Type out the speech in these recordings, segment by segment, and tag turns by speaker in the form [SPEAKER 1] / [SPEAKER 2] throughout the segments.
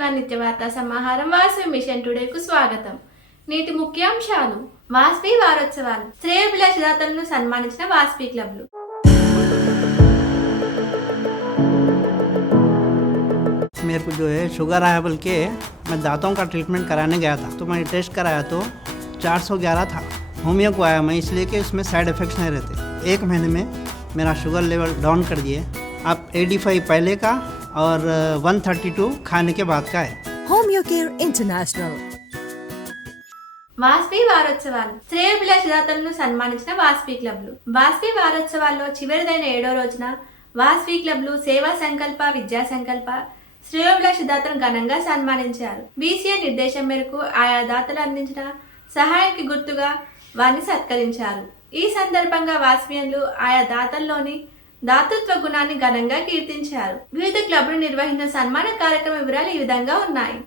[SPEAKER 1] వార్తా సమాహారం వాసవి మిషన్ టుడేకు స్వాగతం నేటి ముఖ్యాంశాలు వాస్పి వారోత్సవాలు శ్రేయభిలాషదాతలను సన్మానించిన వాస్పి క్లబ్లు
[SPEAKER 2] मेरे को जो है शुगर आया बोल के मैं दांतों का ट्रीटमेंट कराने गया था तो मैंने टेस्ट कराया तो 411 था होमियो को आया मैं इसलिए कि उसमें साइड इफ़ेक्ट्स नहीं रहते एक महीने में मेरा शुगर लेवल डाउन कर दिए अब 85 पहले का और 132 खाने के बाद का है
[SPEAKER 3] Homeo Care International.
[SPEAKER 1] వాస్పి వారోత్సవాలు శ్రేయభిలాషదాతలను సన్మానించిన వాస్పి క్లబ్లు వాస్పి వారోత్సవాల్లో చివరిదైన ఏడో రోజున వాస్పి క్లబ్లు సేవా సంకల్ప విద్యా సంకల్ప శ్రేయోభిలాషదాతను ఘనంగా సన్మానించారు బీసీఏ నిర్దేశం మేరకు ఆయా దాతలు అందించిన సహాయానికి గుర్తుగా వారిని సత్కరించారు ఈ సందర్భంగా వాస్పియన్లు ఆయా దాతల్లోని దాతృత్వ గుణాన్ని ఘనంగా కీర్తించారు. వివిధ క్లబ్లు నిర్వహించిన సన్మాన కార్యక్రమ వివరాలు ఈ విధంగా ఉన్నాయి.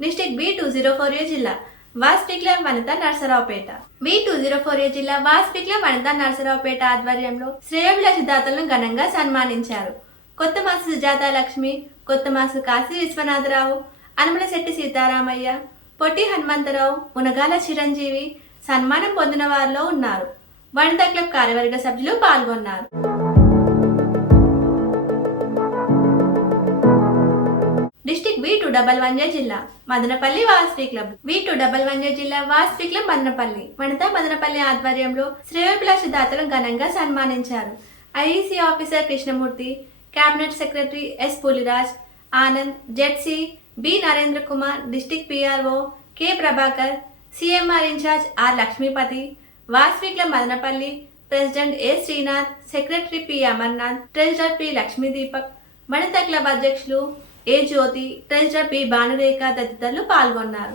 [SPEAKER 1] District B two zero four A జిల్లా వాస్పిక్ల Vanitha Narasaraopet. B two zero four A జిల్లా వాస్పిక్ల వనిత నరసరావుపేట ఆధ్వర్యంలో శ్రేయోభిలాషి దాతలను ఘనంగా సన్మానించారు. కొత్త మాసు సుజాత లక్ష్మి కొత్త మాసు కాశీ విశ్వనాథరావు అనుమలశెట్టి సీతారామయ్య పొట్టి హనుమంతరావు మునగాల చిరంజీవి సన్మానం పొందిన వారిలో ఉన్నారు. వనితా క్లబ్ కార్యవర్గ సభ్యులు పాల్గొన్నారు. District B two double one J జిల్లా Madanapalle Vasavi club. B two double one J జిల్లా వాస్పీ క్లబ్ మదనపల్లి. వనిత మదనపల్లి ఆధ్వర్యంలో శ్రేయోభిలాష దాతలను ఘనంగా సన్మానించారు. IEC officer Krishnamurthy cabinet secretary S Puliraj Anand ZC B Narendra Kumar district PRO K Prabhakar CMR incharge R Lakshmipathi Vasavi Madanapalle president A Srinath secretary P Amarnath treasurer P Lakshmi Deepak Vanitha club అధ్యక్షులు A Jyothi treasurer P Bhanurekha తదితరులు పాల్గొన్నారు.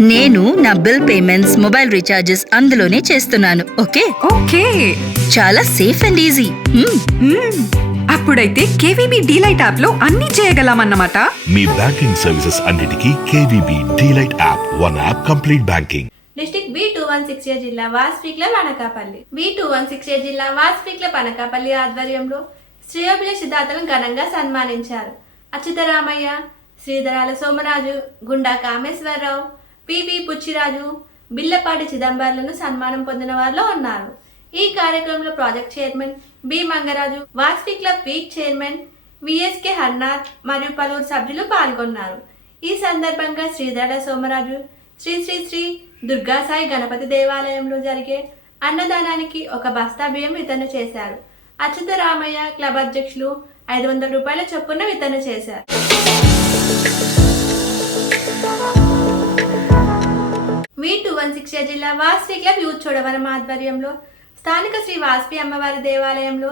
[SPEAKER 4] నేను నా bill payments mobile recharges అందులోనే చేస్తున్నాను. Okay?
[SPEAKER 5] Okay.
[SPEAKER 4] చాలా safe and easy.
[SPEAKER 5] అప్పుడైతే KVB delight యాప్లో అన్ని చేయగలమన్నమాట.
[SPEAKER 6] మీ బ్యాంకింగ్ సర్వీసెస్ అన్నిటికీ KVB delight app one app complete banking.
[SPEAKER 1] District B two one six A జిల్లా Vasavi club Anakapalli B two one six A జిల్లా వాస్పి క్లబ్ అనకాపల్లి ఆధ్వర్యంలో శ్రేయోభిలాషి దాతలను ఘనంగా సన్మానించారు. అచ్యుతరామయ్య శ్రీధరాల సోమరాజు గుండా కామేశ్వరరావు పివి పుచ్చిరాజు బిల్లపాటి చిదంబర్లను సన్మానం పొందిన వారిలో ఉన్నారు. ఈ కార్యక్రమంలో project chairman B. Mangaraju Vasavi club week chairman VSK Harnath మరియు పలువురు సభ్యులు పాల్గొన్నారు. ఈ సందర్భంగా శ్రీధర సోమరాజు శ్రీ శ్రీ శ్రీ దుర్గాసాయి గణపతి దేవాలయంలో జరిగే అన్నదానానికి ఒక బస్తా బియ్యం వితరణ చేశారు. అచ్యుత రామయ్య క్లబ్ అధ్యక్షులు ఐదు వందల రూపాయల చొప్పున వితరణ చేశారు. వి జిల్లా వాస్వి క్లబ్ యూత్ చూడవరం ఆధ్వర్యంలో స్థానిక శ్రీ వాస్పీ అమ్మవారి దేవాలయంలో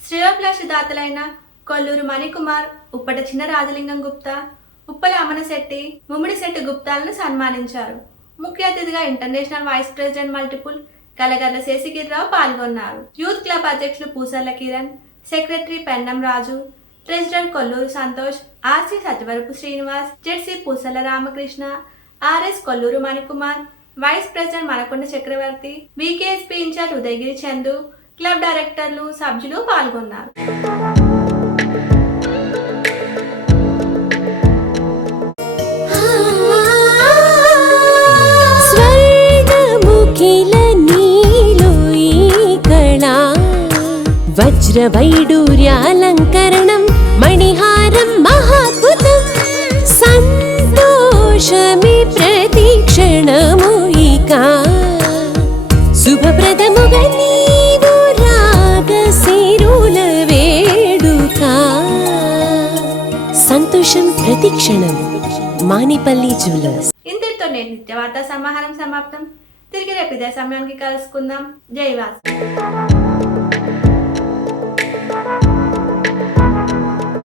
[SPEAKER 1] శ్రేయోభిలాష దాతలైన కొల్లూరు మణికుమార్ ఉప్పట చిన్న రాజలింగం గుప్తా ఉప్పల అమనశెట్టి ముమ్మిడిశెట్టి గుప్తాలను సన్మానించారు. ముఖ్య అతిథిగా international vice president multiple Kalagarla Seshagirirao పాల్గొన్నారు. యూత్ క్లబ్ అధ్యక్షులు Pusarla Kiran secretary Pennam Raju president Kolluru Santosh RC Satyavarapu Srinivas ZC Pusala Ramakrishna RS Kolluru Manikumar vice president Manakonda Chakravarthi VKSP incharge Udayagiri Chandu club డైరెక్టర్లు సభ్యులు పాల్గొన్నారు.
[SPEAKER 7] స్వర్గముఖిల నీలో వజ్రవైడూర్యాలంకరణం మణిహారం మహాద్భుతం సంతోషమి ప్రతిక్షణము ఇక శుభప్రదముగా నీవు రాగశిరుల వేడుక. సంతోషం ప్రతిక్షణం మానిపల్లి జ్యువెలర్స్.
[SPEAKER 1] ఇంతటితో నేటి నిత్య వార్తా సమాహారం సమాప్తం. తిరిగి రేపు ఇదే సమయానికి కలుసుకుందాం. జై వాస్.